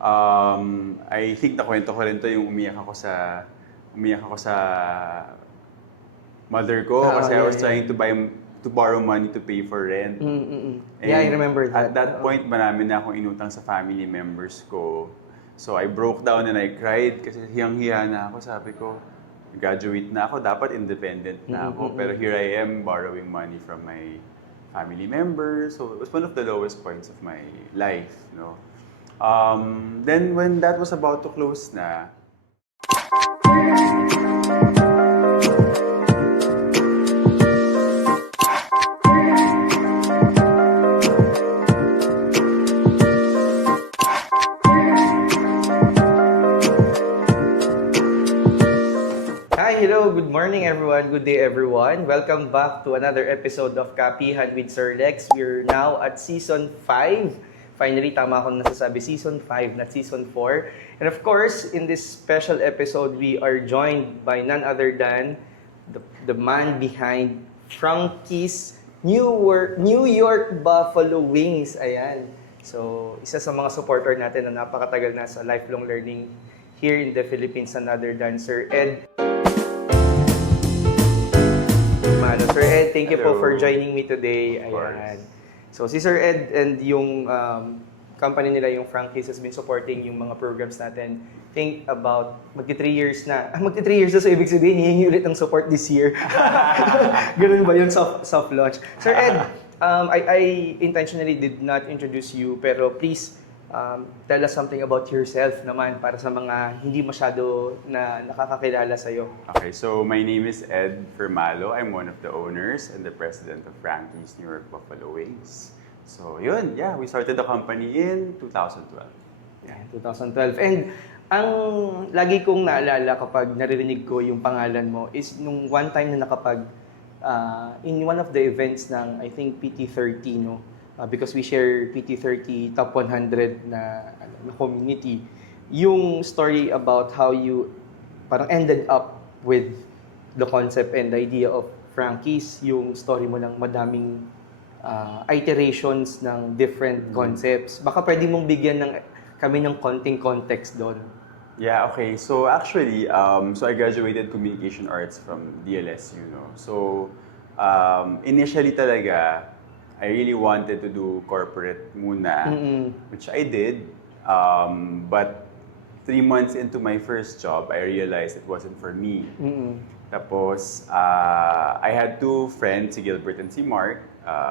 I think nakwento ko rin to yung umiyak ako sa mother ko kasi I was trying to borrow money to pay for rent. Yeah, I remember At that. that point, marami na akong inutang sa family members ko. So I broke down and I cried kasi hiyang-hiya na ako. Sabi ko, graduate na ako, dapat independent na ako. Pero here I am borrowing money from my family members. So it was one of the lowest points of my life, no? Then when that was about to close na, Hi, hello, good morning everyone, good day everyone. Welcome back to another episode of Kapihan with Sir Lex. We're now at Season 5. Finally, tama akong nasasabi, Season 5, not Season 4. And of course, in this special episode, we are joined by none other than the man behind Frankie's New York Buffalo Wings. Ayan. So, isa sa mga supporter natin na napakatagal na sa lifelong learning here in the Philippines, none other than Sir Ed. Sir Ed, thank you po for joining me today. Ayan. So si Sir Ed and yung company nila, yung Frankie's, has been supporting yung mga programs natin. Think about magti 3 years na. Magti 3 years na, so ibig sabihin, hihingi ulit ng support this year. Ganun ba yung soft launch? Sir Ed, I intentionally did not introduce you, pero please, tell us something about yourself naman para sa mga hindi masyado na nakakakilala sa'yo. okay, so my name is Ed Fermalo. I'm one of the owners and the president of Frankie's New York Buffalo Wings. So yun, yeah, we started the company in 2012. Yeah, 2012. And ang lagi kong naalala kapag naririnig ko yung pangalan mo is nung one time na nakapag in one of the events ng, I think, PT30, no? Because we share PT30 Top 100 na community, yung story about how you parang ended up with the concept and the idea of Frankie's, yung story mo ng madaming iterations ng different concepts. Baka pwede mong bigyan kami ng konting context doon. Yeah, okay. So actually, so I graduated Communication Arts from DLSU, no? So initially talaga, I really wanted to do corporate muna, which I did. But 3 months into my first job, I realized it wasn't for me. Tapos, I had 2 friends, si Gilbert and si Mark,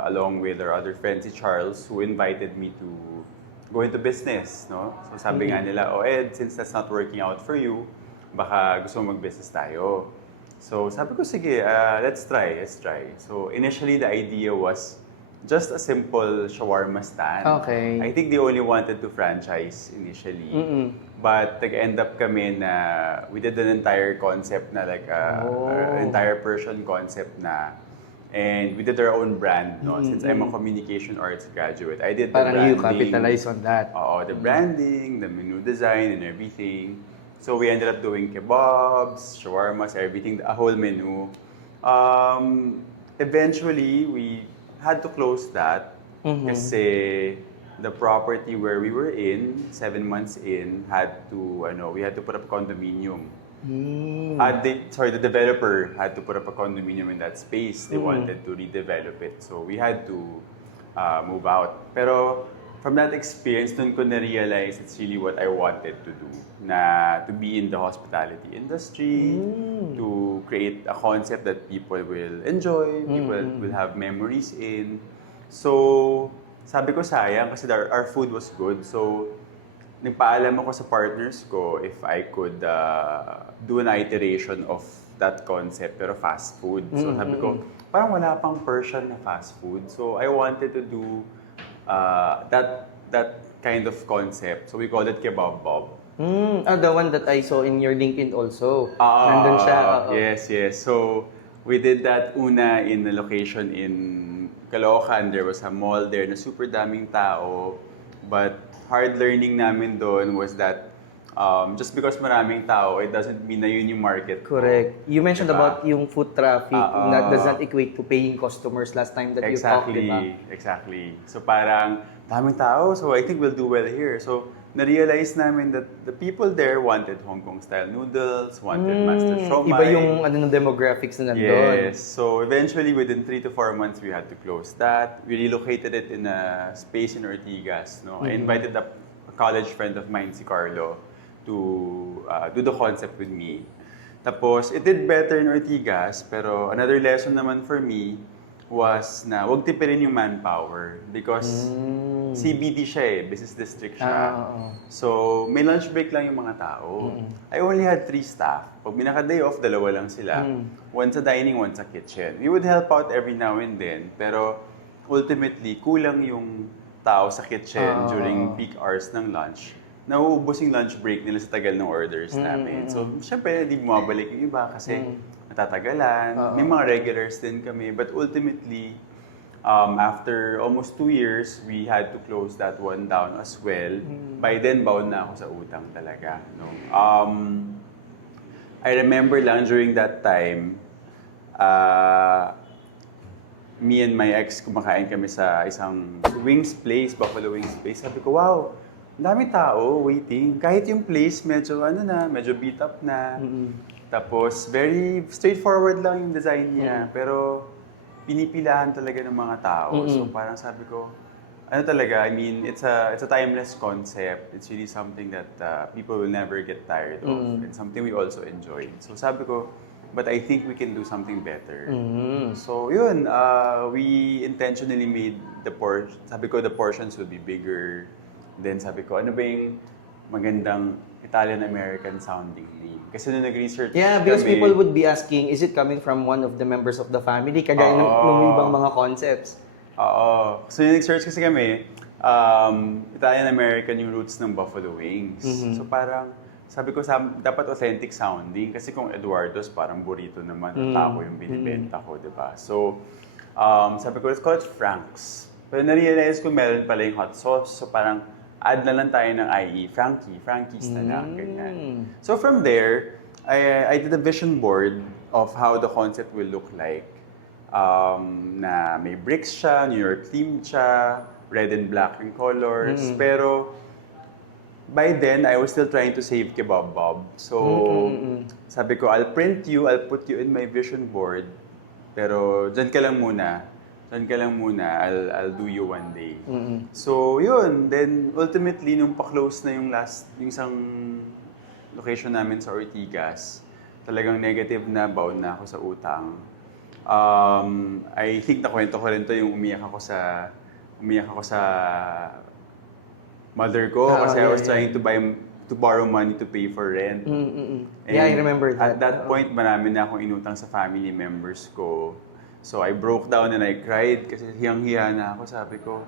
along with our other friend, si Charles, who invited me to go into business, no? So sabi nga nila, oh Ed, since that's not working out for you, baka gusto mo mag-business tayo. So sabi ko, sige, let's try. So initially, the idea was just a simple shawarma stand. Okay. I think they only wanted to franchise initially. But nag-end up kami na we did an entire concept na like an entire Persian concept na. And we did our own brand, no? Since I'm a communication arts graduate, I did the Parang branding. you capitalize on that. Oo, the branding, the menu design, and everything. So we ended up doing kebabs, shawarmas, everything, a whole menu. Eventually, we had to close that kasi the property where we were in, 7 months in, we had to put up a condominium. The developer had to put up a condominium in that space. They wanted to redevelop it. So we had to move out. Pero from that experience, dun ko na-realize it's really what I wanted to do. Na to be in the hospitality industry, to create a concept that people will enjoy, people will have memories in. So, sabi ko sayang kasi our food was good. So, nagpaalam ako sa partners ko if I could do an iteration of that concept pero fast food. So, sabi ko, parang wala pang Persian na fast food. So, I wanted to do that kind of concept. So we called it Kebab Bob. The one that I saw in your LinkedIn also. Nandun siya. Yes. So we did that una in a location in Caloocan. There was a mall there na super daming tao. But hard learning namin doon was that just because maraming tao, it doesn't mean na yun yung market ko. Correct. You mentioned Diba? about yung foot traffic that does not equate to paying customers last time that you talked, diba? Exactly. So parang daming tao, so I think we'll do well here. So, na-realize namin that the people there wanted Hong Kong-style noodles, wanted master siomai. Iba yung ano ng demographics na nandun. Yes. So, eventually, within 3 to 4 months, we had to close that. We relocated it in a space in Ortigas. No? I invited a college friend of mine, si Carlo, to do the concept with me. Tapos, it did better in Ortigas, pero another lesson naman for me was na huwag tipirin yung manpower because CBD siya business district siya. So, may lunch break lang yung mga tao. I only had 3 staff. Pag binaka-day off, 2 lang sila. One sa dining, one sa kitchen. We would help out every now and then, pero ultimately, kulang yung tao sa kitchen during peak hours ng lunch. Nauubos yung lunch break nila sa tagal ng orders namin. So, syempre, hindi bumabalik yung iba kasi natatagalan. May mga regulars din kami. But ultimately, after almost 2 years, we had to close that one down as well. By then, bound na ako sa utang talaga. No? I remember lang during that time, me and my ex, kumakain kami sa isang wings place, Buffalo Wings place. Sabi ko, wow, ang dami tao waiting. Kahit yung place, medyo beat up na. Tapos, very straightforward lang yung design niya. Pero, pinipilahan talaga ng mga tao. So, parang sabi ko, ano talaga, I mean, it's a timeless concept. It's really something that people will never get tired of. And something we also enjoyed. So, sabi ko, but I think we can do something better. So, yun, we intentionally made sabi ko, the portions will be bigger. Then sabi ko, ano ba yung magandang Italian-American sounding name? Kasi nung nag-research because kami, people would be asking, is it coming from one of the members of the family? Kagaya ng ibang mga concepts. Oo. So yung nag-search kasi kami, Italian-American yung roots ng Buffalo Wings. So parang, sabi ko, dapat authentic sounding. Kasi kung Eduardo's, parang burrito naman, taco yung binibenta ko, di ba? So, sabi ko, let's call it Frank's. Pero na-realize ko meron pala yung hot sauce. So parang, add na lang tayo ng IE, Frankie's na lang, ganyan. So from there, I did a vision board of how the concept will look like. Na may bricks siya, New York themed siya, red and black yung colors. Pero by then, I was still trying to save Kebab Bob. So sabi ko, I'll print you, I'll put you in my vision board. Pero dyan ka lang muna. I'll do you one day. So, yun. Then, ultimately, nung pa-close na yung isang location namin sa Ortigas, talagang negative na, bound na ako sa utang. I think nakwento ko rin to yung umiyak ako sa mother ko kasi I was trying to borrow money to pay for rent. Yeah, I remember that. At that point, marami na akong inutang sa family members ko. So I broke down and I cried kasi hiyang-hiya na ako. Sabi ko,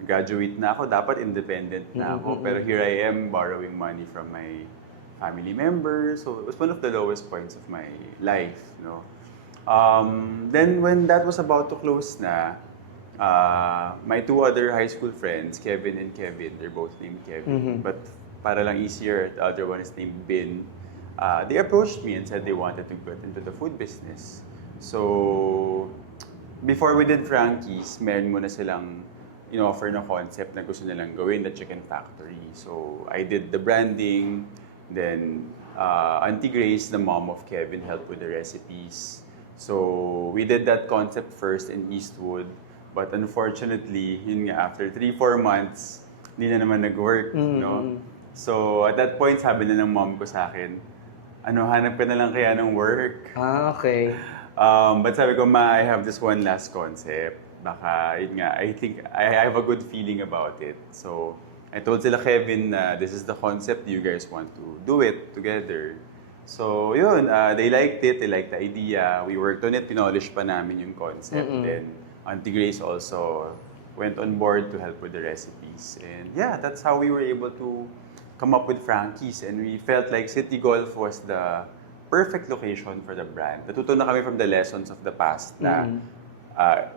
graduate na ako, dapat independent na ako. Pero here I am borrowing money from my family members. So it was one of the lowest points of my life. No? Then when that was about to close na, my 2 other high school friends, Kevin and Kevin, they're both named Kevin, but para lang easier, the other one is named Bin. They approached me and said they wanted to get into the food business. So, before we did Frankie's, meron muna silang in-offer na concept na gusto nilang gawin, the Chicken Factory. So, I did the branding, then Auntie Grace, the mom of Kevin, helped with the recipes. So, we did that concept first in Eastwood. But unfortunately, yun nga, after 3-4 months, hindi na naman nag-work, no? So, at that point, sabi na ng mom ko sa akin, hanap ka na lang kaya ng work. Okay. But sabi ko, Ma, I have this one last concept. Baka, yun nga, I think I have a good feeling about it. So, I told sila, Kevin, this is the concept. Do you guys want to do it together? So, yun, they liked it. They liked the idea. We worked on it. Pinolosh pa namin yung concept. Then, Auntie Grace also went on board to help with the recipes. And yeah, that's how we were able to come up with Frankie's. And we felt like City Golf was the perfect location for the brand. Natuto na kami from the lessons of the past na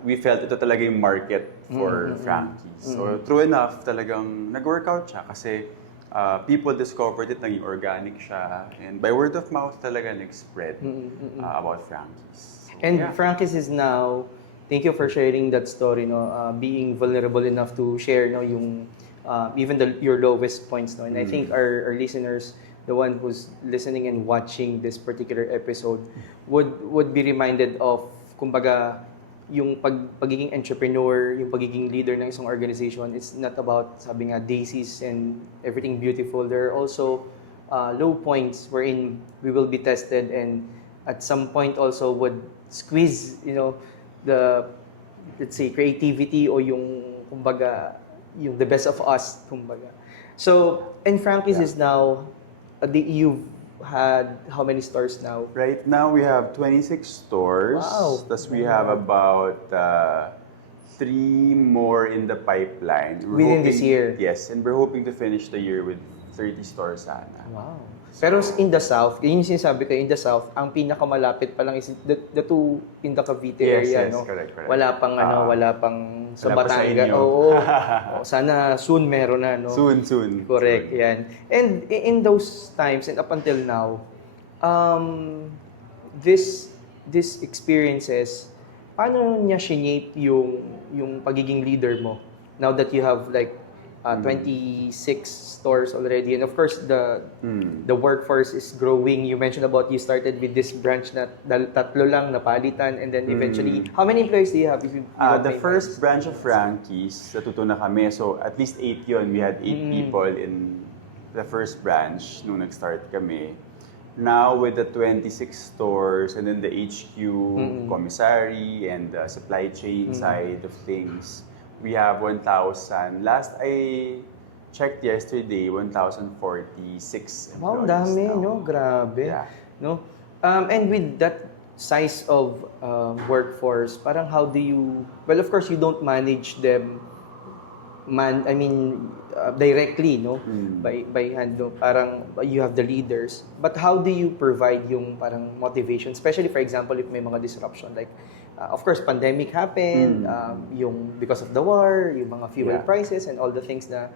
we felt ito talaga yung market for Frankie's. So true enough, talagang nag-workout siya kasi people discovered it, naging organic siya. And by word of mouth talaga nag-spread about Frankie's. So, And Frankie's is now thank you for sharing that story, no, being vulnerable enough to share, no, yung even your lowest points, no. And I think our listeners, the one who's listening and watching this particular episode, would be reminded of, kumbaga, yung pagiging entrepreneur, yung pagiging leader ng isang organization. It's not about, sabi nga, daisies and everything beautiful. There are also low points wherein we will be tested, and at some point also would squeeze, the, let's say, creativity o yung, kumbaga, yung the best of us, kumbaga. So, and Frankie's is now, you've had how many stores now? Right now, we have 26 stores. Wow. Thus, we have about 3 more in the pipeline. Within this year? Yes, and we're hoping to finish the year with 30 stores sana. Wow. Pero in the South, yun yung sinasabi ko, in the South, ang pinakamalapit pa lang is the two in the Cavite area, yes, no? correct. Wala pang wala pang sa wala pa sa Batangas. inyo. Oo. Sana soon meron na, no? Soon. Correct, yan. And in those times and up until now, this experiences, paano niya shape yung pagiging leader mo now that you have like 26 stores already, and of course the workforce is growing. You mentioned about you started with this branch na tatlo lang napalitan, and then eventually, how many employees do you have? If you don't The mind first branch of Frankie's, natuto na kami. So, at least 8 yun. We had 8 people in the first branch nung nag-start kami. Now, with the 26 stores and then the HQ, commissary, and the supply chain side of things, we have 1,000. Last I checked yesterday, 1,046 employees. Wow, dami, now. no? Grabe. Yeah. No? And with that size of workforce, parang how do you, well, of course, you don't manage them directly, no? By hand, no? Parang you have the leaders. But how do you provide yung parang motivation? Especially, for example, if may mga disruption, like, of course, pandemic happened, yung because of the war, yung mga fuel prices and all the things na,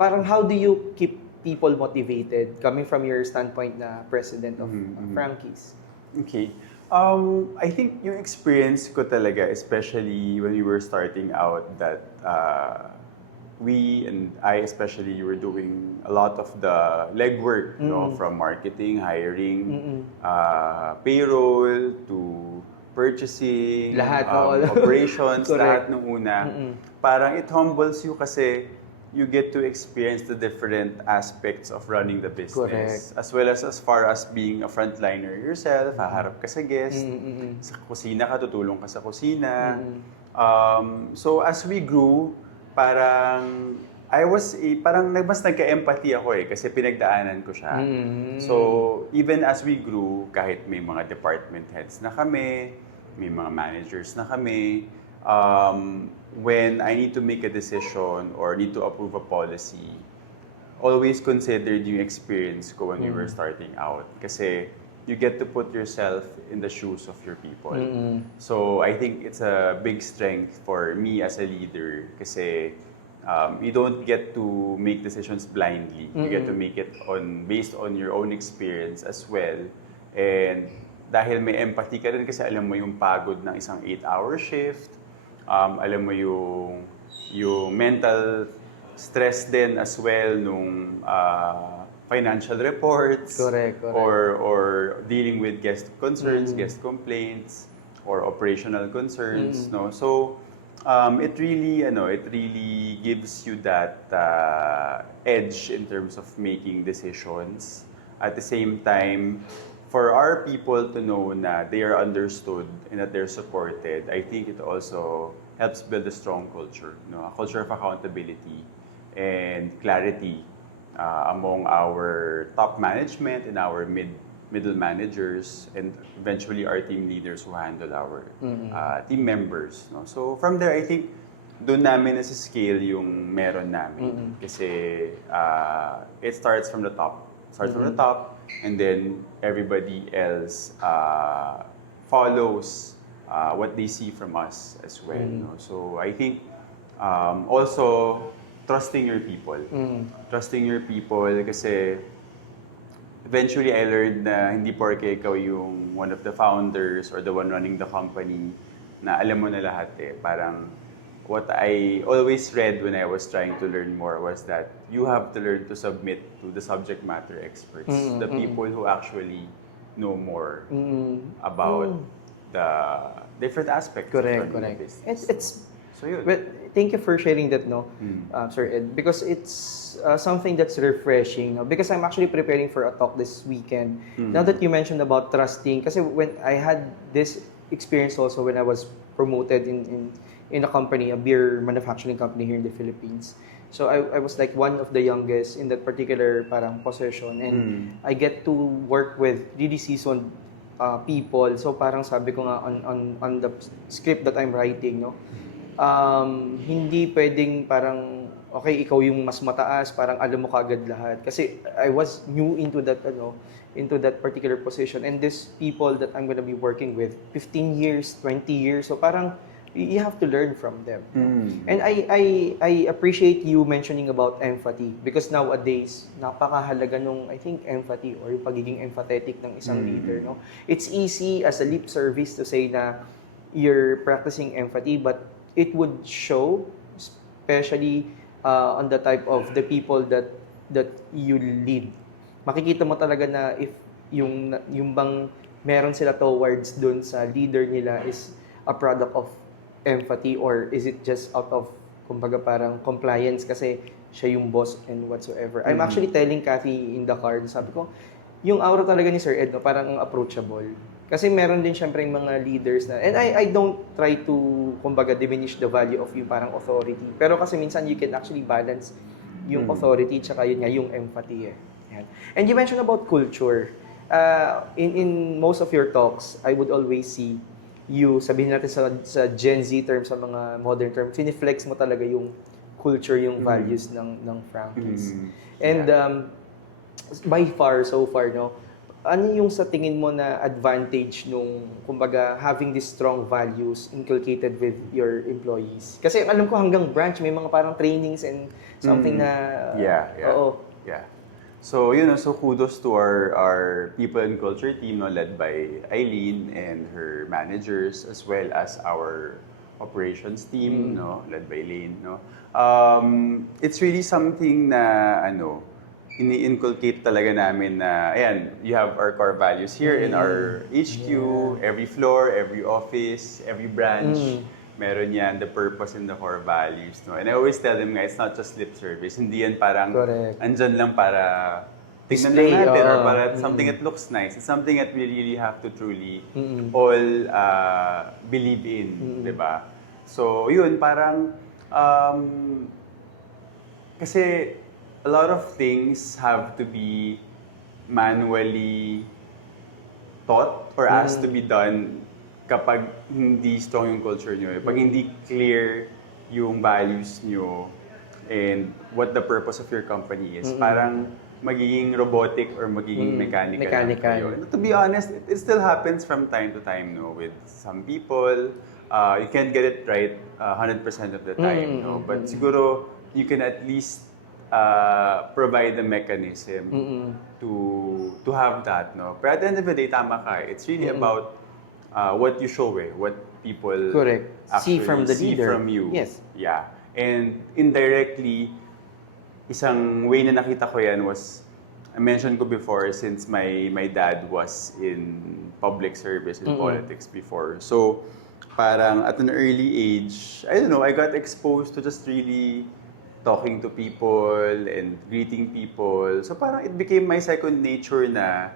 parang how do you keep people motivated coming from your standpoint na president of Frankie's? Okay. I think yung experience ko talaga, especially when we were starting out, that we and I especially were doing a lot of the legwork, from marketing, hiring, payroll to purchasing, Lahat, operations, Correct. lahat nung una. Parang it humbles you kasi you get to experience the different aspects of running the business. Correct. As well as far as being a frontliner yourself, haharap ka sa guest, sa kusina ka, tutulong ka sa kusina. So as we grew, parang parang mas nagka-empathy ako kasi pinagdaanan ko siya. So, even as we grew, kahit may mga department heads na kami, may mga managers na kami, when I need to make a decision or need to approve a policy, always considered yung experience ko when we were starting out. Kasi you get to put yourself in the shoes of your people. So, I think it's a big strength for me as a leader kasi you don't get to make decisions blindly. You get to make it based on your own experience as well. And dahil may empathy ka rin kasi alam mo yung pagod ng isang 8-hour shift, alam mo yung mental stress din as well nung financial reports, Correct. or dealing with guest concerns, guest complaints, or operational concerns, no. So it really gives you that edge in terms of making decisions. At the same time, for our people to know na they are understood and that they're supported, I think it also helps build a strong culture, a culture of accountability and clarity among our top management and our middle managers, and eventually our team leaders who handle our team members. No? So from there, I think doon namin nasa-scale yung meron namin. Kasi it starts from the top. And then everybody else follows what they see from us as well. No? So I think also trusting your people. Trusting your people kasi eventually I learned na hindi porke ikaw yung one of the founders or the one running the company na alam mo na lahat eh. Parang what I always read when I was trying to learn more was that you have to learn to submit to the subject matter experts, the people who actually know more about the different aspects of running a business. It's so yun. well, thank you for sharing that, no, Sir Ed, because it's something that's refreshing. No? Because I'm actually preparing for a talk this weekend. Now that you mentioned about trusting, kasi when I had this experience also when I was promoted in a company, a beer manufacturing company here in the Philippines. So I was like one of the youngest in that particular parang position, and I get to work with really seasoned people. So parang sabi ko nga on the script that I'm writing, no, hindi pwedeng parang okay, ikaw yung mas mataas, parang alam mo kaagad lahat. Kasi I was new into that particular position, and these people that I'm gonna be working with 15 years, 20 years. So parang you have to learn from them. And I appreciate you mentioning about empathy, because nowadays napakahalaga nung I think empathy or yung pagiging empathetic ng isang leader, no. It's easy as a lip service to say na you're practicing empathy, but it would show, especially on the type of the people that you lead. Makikita mo talaga na if yung bang meron sila towards dun sa leader nila is a product of empathy, or is it just out of kumbaga parang compliance kasi siya yung boss and whatsoever. I'm actually telling Kathy in the car, sabi ko, yung aura talaga ni Sir Ed, no, parang approachable. Kasi meron din syempre yung mga leaders na, and I don't try to kumbaga diminish the value of yung parang authority. Pero kasi minsan you can actually balance yung authority tsaka yun nga yung empathy eh. Yan. And you mentioned about culture. In most of your talks, I would always see you, sabihin natin sa Gen Z term, sa mga modern term, finiflex mo talaga yung culture, yung values ng Frankies. And by far, so far, no, ano yung sa tingin mo na advantage nung, kumbaga, having these strong values inculcated with your employees? Kasi alam ko hanggang branch, may mga parang trainings and something na... Oo. Yeah. So, so kudos to our people and culture team, no, led by Eileen and her managers, as well as our operations team, no, led by Lane, no. It's really something na, ini-inculcate talaga namin na, ayan, you have our core values here in our HQ, every floor, every office, every branch. Meron yan, the purpose and the core values, no? And I always tell them nga, it's not just lip service. Hindi yan parang, andyan lang para tignan lang natin or para something that looks nice. It's something that we really have to truly all believe in, di ba? So, yun, parang, kasi a lot of things have to be manually taught or asked to be done kapag hindi strong yung culture nyo, pag hindi clear yung values nyo and what the purpose of your company is, parang magiging robotic or magiging mechanical. Kayo. And to be honest, it still happens from time to time, no, with some people. You can't get it right 100% of the time, no, but siguro you can at least provide a mechanism to have that, no. Pero at the end of the day, tama ka. It's really about what you show, what people see from the see leader. From you. Yes. Yeah. And indirectly, isang way na nakita ko yan was, I mentioned ko before, since my dad was in public service, in politics before. So, parang at an early age, I don't know, I got exposed to just really talking to people and greeting people. So parang it became my second nature na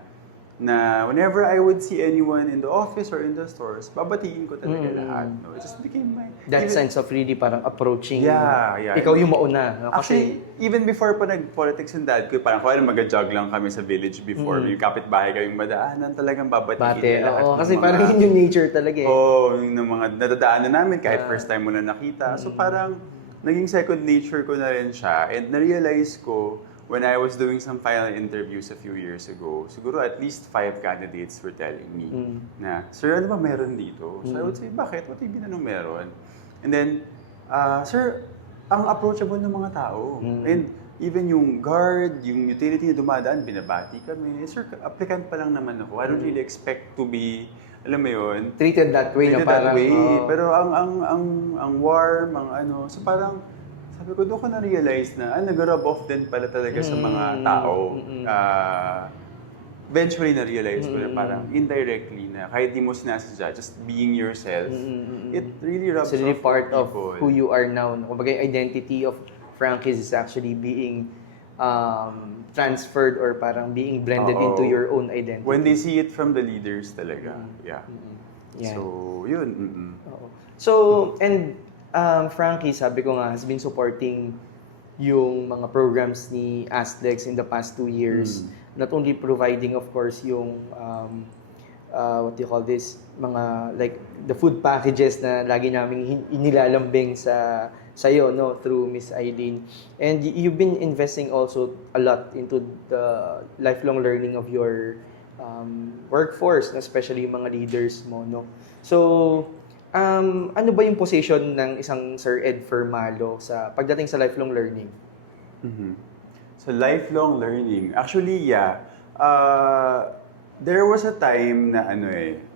whenever I would see anyone in the office or in the stores, babatiin ko talaga lahat. No? It just became my... That sense of really parang approaching. Yeah. Ikaw yung mauna. No? Actually, even before pa nag-politics yung dad ko, parang kung mag-jog lang kami sa village before, may kapitbahay kaming madaanan, talagang babatiin lahat. Kasi parang yun yung nature talaga eh. Yung mga nadadaanan namin kahit first time mo na nakita. So parang naging second nature ko na rin siya. And na-realize ko, when I was doing some final interviews a few years ago, siguro at least 5 candidates were telling me na, "Sir, ano ba meron dito?" So I would say, "Bakit? What do you mean anong meron?" And then, "Sir, ang approachable ng mga tao." And even yung guard, yung utility na dumadaan, binabati kami. Sir, applicant pa lang naman ako. I don't really expect to be, alam mo yun, Treated that way na treated that parang... way. oh. Pero ang warm, ang ano, so parang, sabi ko, doon ko na-realize na, nag-rub off din pala talaga sa mga tao. Eventually na-realize ko na parang indirectly na kahit di mo sinasadya, just being yourself, it really rubs It's really off part on of people. who you are now. No? Kumbaga, yung identity of Frankies is actually being transferred or parang being blended Oo. into your own identity. When they see it from the leaders talaga. Yeah. Yan. So, yun. Oo. So, and Frankie, sabi ko nga, has been supporting yung mga programs ni Astlex in the past 2 years. Not only providing, of course, yung what do you call this, mga like the food packages na lagi namin inilalambing sa iyo, no, through Miss Eileen. And you've been investing also a lot into the lifelong learning of your workforce, especially yung mga leaders mo, no. So, ano ba yung position ng isang Sir Ed Fermalo sa pagdating sa lifelong learning? So, lifelong learning. Actually, yeah. There was a time na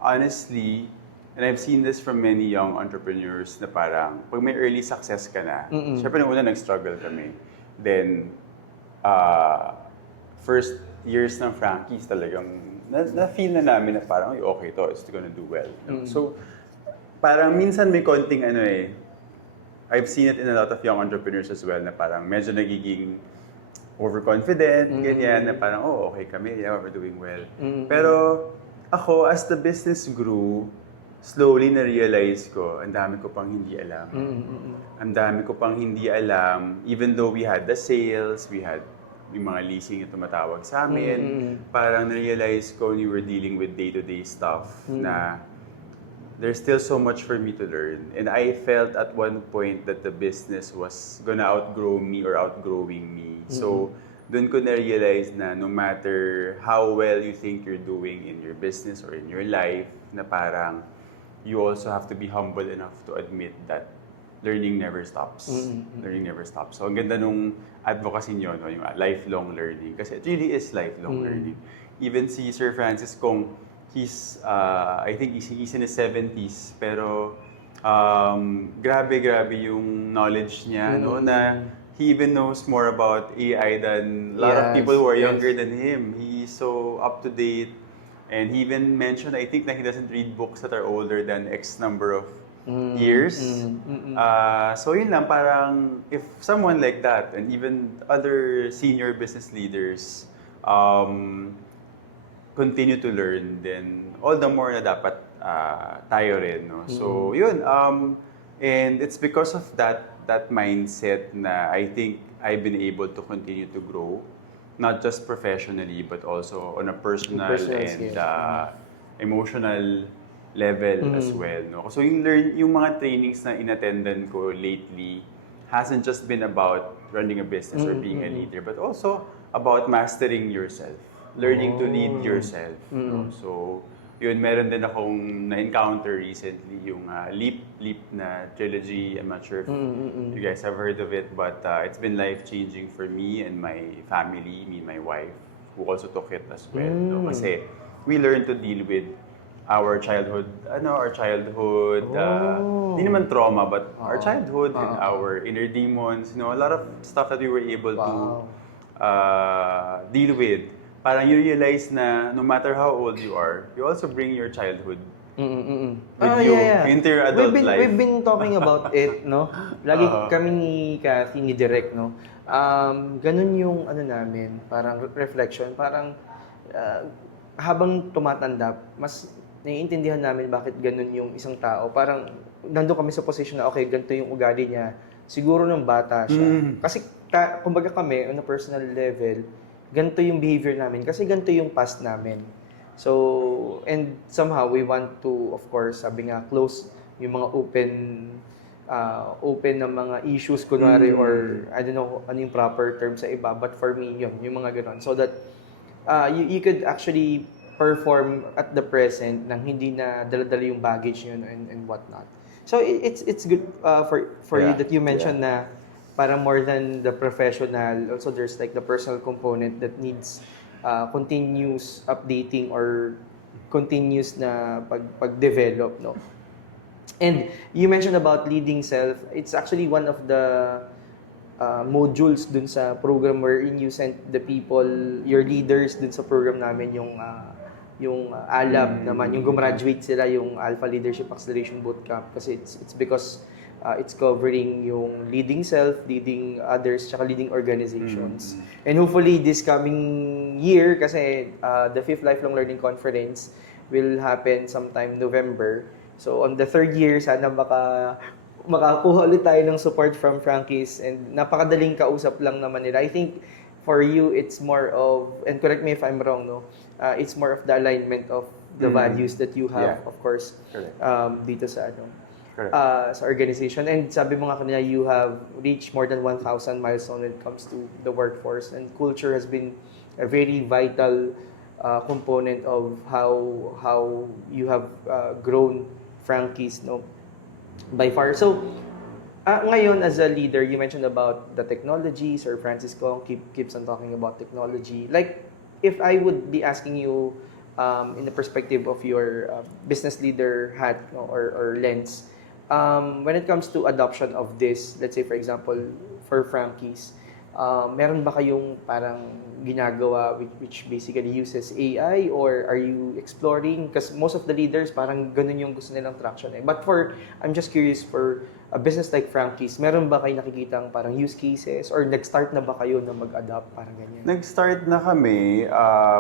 honestly, and I've seen this from many young entrepreneurs na parang, pag may early success ka na, syempre nung una nag-struggle kami. Then, first years ng Frankies talagang, na-feel na namin na parang, okay to, it's gonna do well. So, parang minsan may konting I've seen it in a lot of young entrepreneurs as well na parang medyo nagiging overconfident, ganyan, na parang, okay kami, yeah, we're doing well. Pero ako, as the business grew, slowly na-realize ko, ang dami ko pang hindi alam. Ang dami ko pang hindi alam, even though we had the sales, we had yung mga leasing na tumatawag sa amin, parang na-realize ko when we were dealing with day-to-day stuff na there's still so much for me to learn. And I felt at one point that the business was gonna outgrow me or outgrowing me. So, dun ko na-realize na no matter how well you think you're doing in your business or in your life, na parang you also have to be humble enough to admit that learning never stops. Learning never stops. So, ang ganda nung advocacy nyo, no? Yung lifelong learning. Kasi it really is lifelong learning. Even si Sir Francis Kong, I think he's in his 70s, pero grabe yung knowledge niya, no? Na he even knows more about AI than a lot of people who are younger than him. He's so up to date, and he even mentioned, I think, that he doesn't read books that are older than X number of years. So yun lang, parang if someone like that, and even other senior business leaders, continue to learn, then all the more na dapat tayo rin, no? So, yun. And it's because of that mindset na I think I've been able to continue to grow, not just professionally, but also on a personal and emotional level as well, no? So, yung mga trainings na inattendan ko lately hasn't just been about running a business or being a leader, but also about mastering yourself. Learning to lead yourself. No? So, yun, meron din akong na-encounter recently, yung Leap na trilogy. I'm not sure if you guys have heard of it, but it's been life-changing for me and my family, me and my wife, who also took it as well. No? Kasi we learned to deal with our childhood, hindi naman trauma, but our childhood and our inner demons, a lot of stuff that we were able to deal with. Parang you realize na no matter how old you are, you also bring your childhood with you into your adult life. We've been talking about it, no? Lagi kami ni Kathy, ni Direk, no? Ganun yung namin, parang reflection, parang habang tumatanda, mas naiintindihan namin bakit ganun yung isang tao. Parang nandun kami sa position na, okay, ganito yung ugali niya. Siguro nung bata siya. Kasi, kumbaga kami, on a personal level, ganito yung behavior namin kasi ganito yung past namin. So, and somehow we want to, of course, sabi nga, close yung mga open na mga issues, kunwari, or I don't know ano yung proper term sa iba, but for me, yun, yung mga ganon. So that you could actually perform at the present nang hindi na dala-dala yung baggage yun and whatnot. So it's good for you that you mentioned na para more than the professional, also there's like the personal component that needs continuous updating or continuous na pag-develop, no? And you mentioned about leading self. It's actually one of the modules dun sa program wherein you sent the people, your leaders dun sa program namin, yung ALAB naman, yung gumraduate sila, yung Alpha Leadership Acceleration Bootcamp, kasi it's because it's covering yung leading self, leading others, tsaka leading organizations. And hopefully this coming year, kasi the 5th Lifelong Learning Conference will happen sometime November. So on the 3rd year, sana makakuha ulit tayo ng support from Frankies, and napakadaling kausap lang naman nila. I think for you, it's more of, and correct me if I'm wrong, no? It's more of the alignment of the values that you have, of course, dito sa sa organization. And sabi mo nga kanina, you have reached more than 1,000 milestone when it comes to the workforce, and culture has been a very vital component of how you have grown Frankies, no? By far. So, ngayon as a leader, you mentioned about the technology. Sir Francisco keeps on talking about technology. Like, if I would be asking you in the perspective of your business leader hat, no, or lens, when it comes to adoption of this, let's say for example, for Frankies, meron ba kayong parang ginagawa which basically uses AI, or are you exploring? Because most of the leaders parang ganun yung gusto nilang traction eh. But I'm just curious, for a business like Frankies, meron ba kayo nakikitang parang use cases, or nag-start na ba kayo na mag-adopt parang ganyan? Nag-start na kami,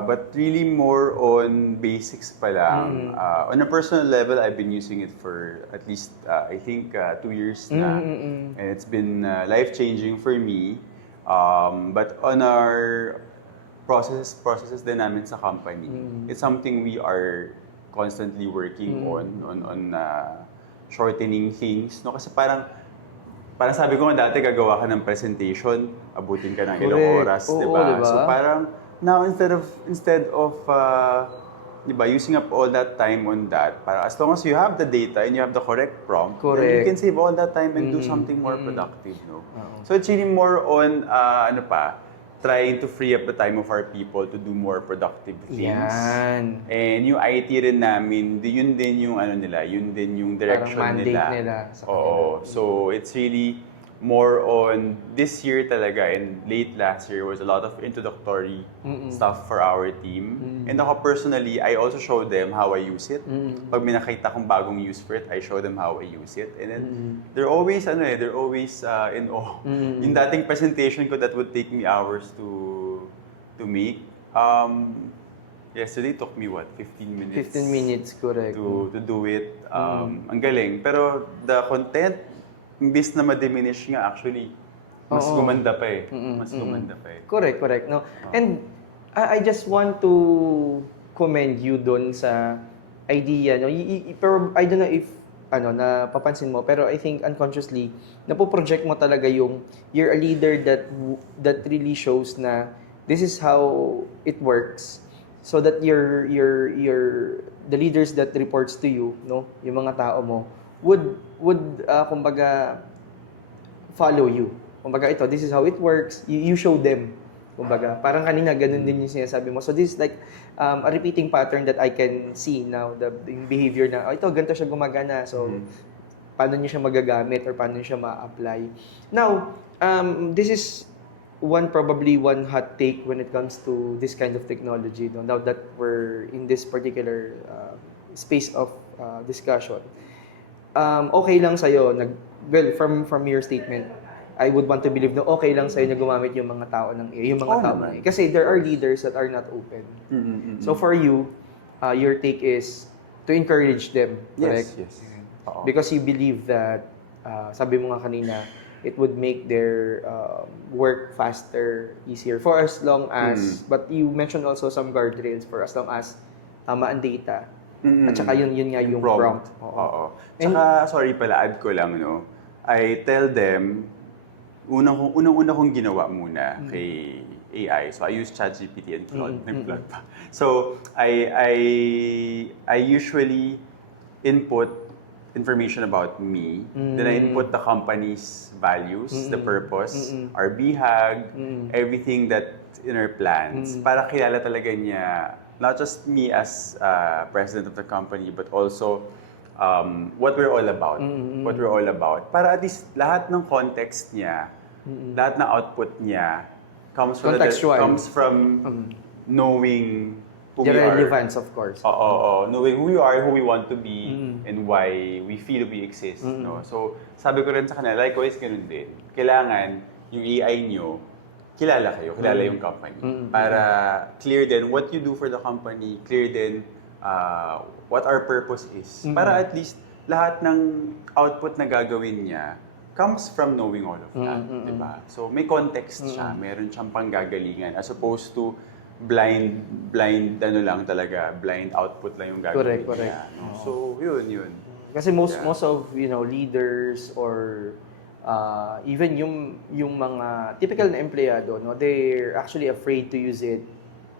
but really more on basics pa lang. On a personal level, I've been using it for at least, I think, 2 years na. And it's been life-changing for me. But on our processes din namin sa company, it's something we are constantly working on shortening things, no? Kasi parang sabi ko nga dati, gagawa ka ng presentation, abutin ka ng ilang oras, Oo, diba? diba? So parang now instead of diba, using up all that time on that, para as long as you have the data and you have the correct prompt, then you can save all that time and do something more productive, no? So it's really more on trying to free up the time of our people to do more productive things. Yan. And yung IT rin namin, yun din yung yun din yung direction Parang mandate nila sa kanila. Oo. So it's really more on this year talaga, and late last year was a lot of introductory stuff for our team. And ako personally, I also show them how I use it. Pag may nakita kong bagong use for it, I show them how I use it. And then they're always in awe. Yung dating presentation ko that would take me hours to make, yesterday took me 15 minutes? 15 minutes, correct. To do it. Ang galing. Pero the content, imbis na ma-diminish nga, actually, mas gumanda pa eh. Mas gumanda pa eh. Correct, no? And I just want to commend you doon sa idea, no? Pero I don't know if napapansin mo, pero I think unconsciously napo-project mo talaga yung you're a leader that really shows na this is how it works, so that the leaders that reports to you, no, yung mga tao mo would kumbaga follow you. Kumbaga this is how it works. You show them. Kumbaga parang kanina ganun din yung sinasabi mo. So this is like a repeating pattern that I can see now, yung behavior na ito ganito siya gumagana. So paano niyo siya magagamit or paano niyo siya ma-apply. Now, this is probably one hot take when it comes to this kind of technology, no? Now that we're in this particular space of discussion. Okay lang sa'yo, from your statement, I would want to believe na okay lang sa'yo na gumamit yung mga tao ng AI, yung mga tao ng AI. Kasi there are leaders that are not open. So for you, your take is to encourage them, correct? Yes. Because you believe that, sabi mo nga kanina, it would make their work faster, easier, for as long as, but you mentioned also some guardrails, for as long as tama ang data. At saka yun nga yung prompt. Oo. Saka, sorry pala, add ko lang, no? I tell them, unang-una kong ginawa muna kay AI. So, I use ChatGPT and Claude. Nag-plug pa. So, I usually input information about me. Then I input the company's values, the purpose, our BHAG, everything that in our plans para kilala talaga niya not just me as president of the company but also what we're all about. What we're all about. Para at least lahat ng context niya, lahat ng output niya comes from knowing who The we are. relevance, of course. Knowing who we are, who we want to be, and why we feel we exist. No? So, sabi ko rin sa kanila, likewise, ganun din. Kailangan yung AI nyo, kilala kayo, kilala yung company. Para clear din what you do for the company, clear din what our purpose is. Para at least lahat ng output na gagawin niya comes from knowing all of that. Diba? So, may context siya, meron siyang panggagalingan as opposed to blind output lang yung gagawin Correct. niya. No? So, yun. Kasi most of leaders or even yung mga typical na empleyado, no, they're actually afraid to use it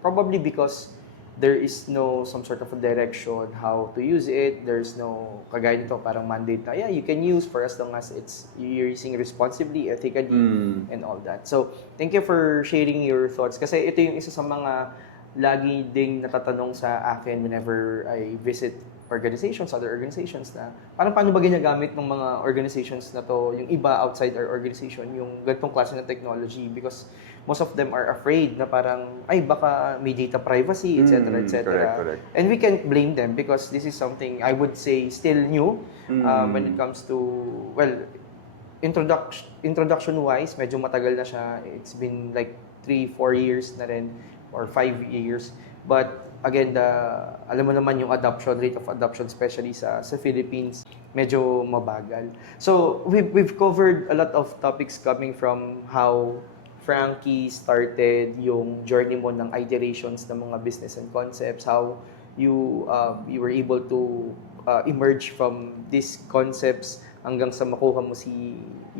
probably because there is no some sort of a direction how to use it. There's no kagaya nito parang mandate na you can use for as long as you're using responsibly, ethically, and all that. So, thank you for sharing your thoughts kasi ito yung isa sa mga lagi ding natatanong sa akin whenever I visit other organizations na parang paano ba ginagamit ng mga organizations na to, yung iba outside our organization, yung ganitong klase ng technology because most of them are afraid na parang, baka may data privacy, etc., etc. Correct. And we can't blame them because this is something I would say still new when it comes to, introduction-wise, medyo matagal na siya. It's been like 3-4 years na rin or 5 years. But again, alam mo naman yung rate of adoption, especially sa Philippines, medyo mabagal. So, we've covered a lot of topics coming from how Frankie started yung journey mo ng iterations ng mga business and concepts, how you were able to emerge from these concepts hanggang sa makuha mo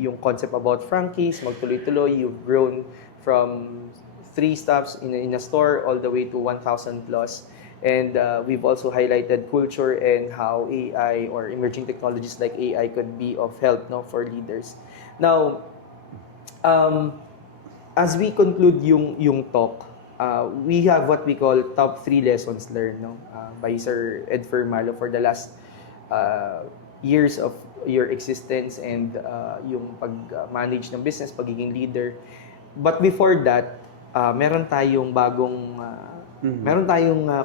yung concept about Frankie's, magtuloy-tuloy, you've grown from 3 stops in a store all the way to 1,000 plus. And we've also highlighted culture and how AI or emerging technologies like AI could be of help for leaders. Now, as we conclude yung talk, we have what we call top 3 lessons learned by Sir Ed Fermalo for the last years of your existence and yung pag-manage ng business, pagiging leader. But before that, meron tayong bagong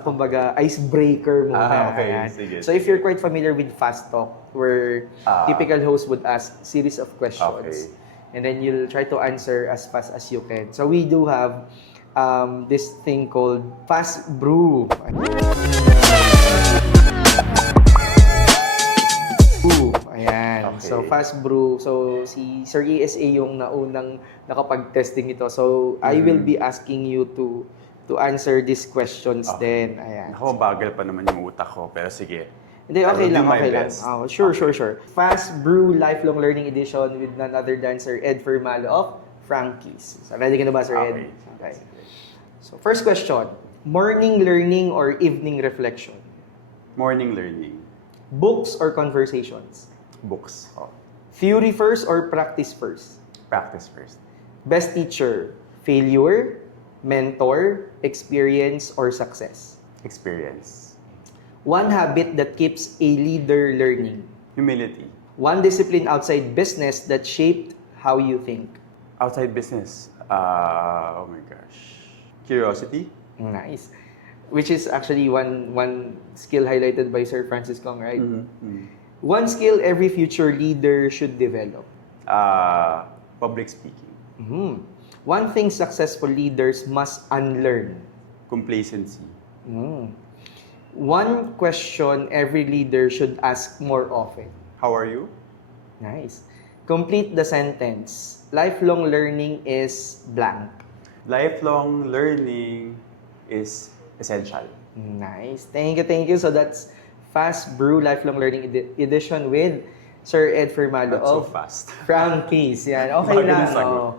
kumbaga icebreaker muna. Okay. Sige. So if you're quite familiar with Fast Talk, where typical host would ask series of questions. And then you'll try to answer as fast as you can. So we do have this thing called Fast Brew. Ayan. Okay. So Fast Brew. So si Sir ESA yung naunang nakapag-testing ito. So I will be asking you to answer these questions then. Ayan. Ako, bagal pa naman yung utak ko, pero sige. Hindi, okay lang. Best. Oh, sure. Fast Brew Lifelong Learning Edition with none other than Sir Ed Fermalo of Frankie's. So, ready ka na ba, Sir Ed? Okay. So, first question. Morning learning or evening reflection? Morning learning. Books or conversations? Books. Theory first or practice first? Practice first. Best teacher? Failure, mentor, experience, or success? Experience. One habit that keeps a leader learning? Humility. One discipline outside business that shaped how you think? Outside business. Oh my gosh. Curiosity. Nice. Which is actually one skill highlighted by Sir Francis Kong, right? One skill every future leader should develop? Public speaking. One thing successful leaders must unlearn? Complacency. One question every leader should ask more often? How are you? Nice. Complete the sentence. Lifelong learning is blank. Lifelong learning is essential. Nice. Thank you. So that's Fast Brew Lifelong Learning Edition with Sir Ed Fermalo Not so of fast. Frankie's. Yan. Okay Bagal lang. yung sagot.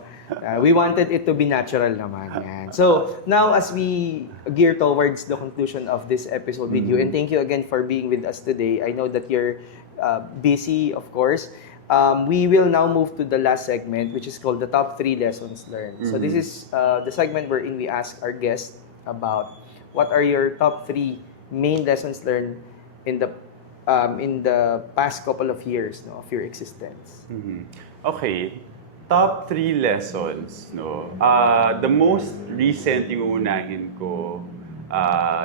We wanted it to be natural naman. Yan. So, now as we gear towards the conclusion of this episode with you, and thank you again for being with us today. I know that you're busy, of course. We will now move to the last segment, which is called the top 3 lessons learned. So this is the segment wherein we ask our guests about what are your top 3 main lessons learned in the past couple of years, no, of your existence. Okay, top 3 lessons, no. The most recent yung unahin ko,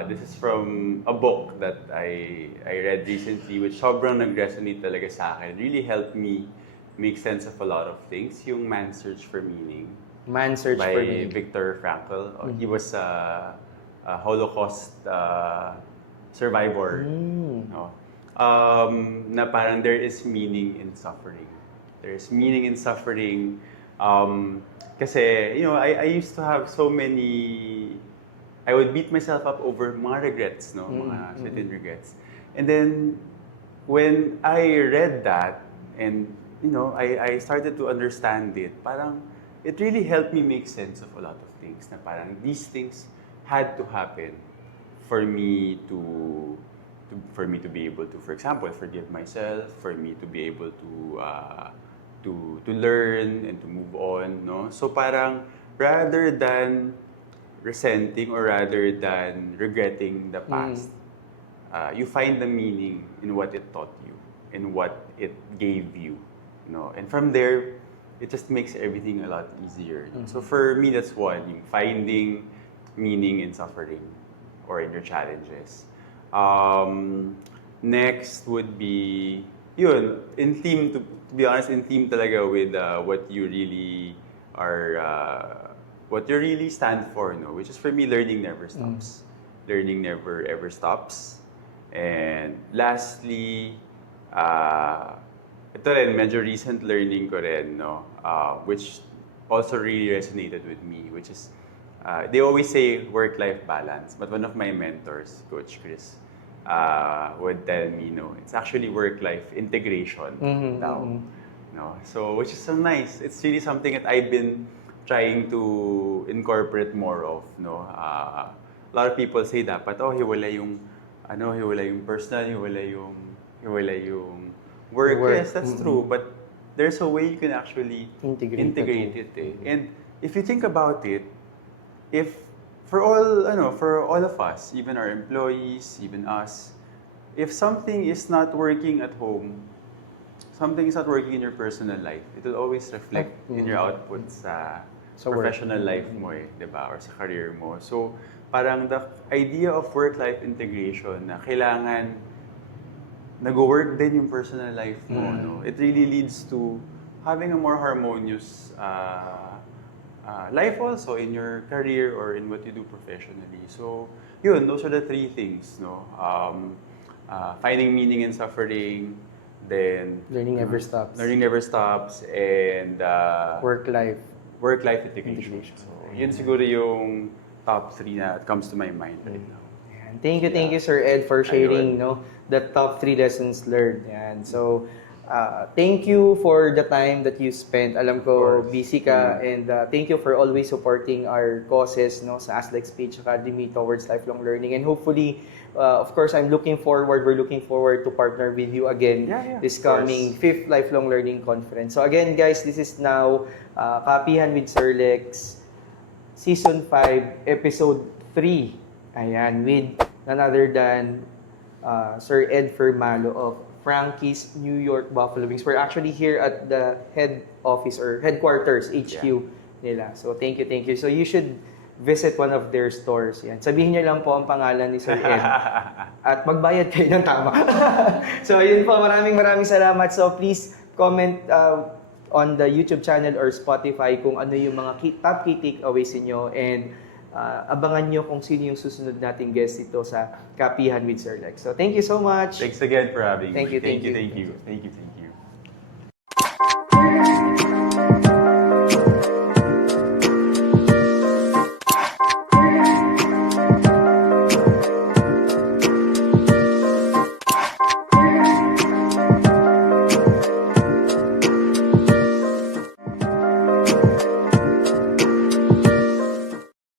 this is from a book that I read recently, which sobrang nag-resonate talaga sa akin. It really helped me make sense of a lot of things. Yung Man's Search for Meaning. Man's Search by for Meaning. Viktor Frankl. He was a Holocaust survivor. No? Na parang there is meaning in suffering. There is meaning in suffering. Kasi, I used to have so many... I would beat myself up over mga regrets, no? Mga certain regrets. And then, when I read that, and, I started to understand it, parang, it really helped me make sense of a lot of things. Na parang, these things had to happen for me to be able to, for example, forgive myself, for me to be able to learn and to move on, no? So parang rather than resenting or rather than regretting the past, you find the meaning in what it taught you, in what it gave you, no? And from there, it just makes everything a lot easier. So for me, that's one, yung finding meaning in suffering or in your challenges. Next would be, yun, in theme, to be honest, in theme talaga with what you really are, what you really stand for, no? Which is for me, learning never stops. Learning never ever stops. And lastly, ito rin, medyo recent learning ko rin, no? Which also really resonated with me, which is, they always say work-life balance, but one of my mentors, Coach Chris, would tell me, no, it's actually work-life integration now. No? So, which is so nice. It's really something that I've been trying to incorporate more of, no. A lot of people say dapat hiwalay yung personal, hiwalay yung work. Yes, that's true, but there's a way you can actually integrate it. And if you think about it, if for all of us, even our employees, even us, if something is not working at home, something is not working in your personal life, it will always reflect in your output sa professional life mo, diba? Or sa career mo. So, parang the idea of work-life integration na kailangan nag-work din yung personal life mo, no? It really leads to having a more harmonious life also in your career or in what you do professionally. So, yun, those are the 3 things, no? Finding meaning in suffering, then Learning never stops. Learning never stops, and Work-life integration. So, yun siguro yung top 3 na comes to my mind right now. Thank you, Sir Ed, for sharing the top 3 lessons learned. Yan. So, thank you for the time that you spent. Alam ko, busy ka, and thank you for always supporting our causes, no, sa Aslex Speech Academy towards lifelong learning. And hopefully, of course, we're looking forward to partner with you again this coming 5th Lifelong Learning Conference. So again, guys, this is now Kapihan with Sir Lex, Season 5, Episode 3. Ayan, with none other than Sir Ed Fermalo of Frankie's New York Buffalo Wings. We're actually here at the head office or headquarters, HQ nila. So thank you. So you should visit one of their stores. Yan. Sabihin niyo lang po ang pangalan ni Sir Ed at magbayad kayo ng tama. So yun po, maraming salamat. So please comment on the YouTube channel or Spotify kung ano yung mga top key takeaways niyo, and abangan nyo kung sino yung susunod nating guest dito sa Kapihan with Sir Lex. So thank you so much. Thanks again for having me. Thank you. Thank you.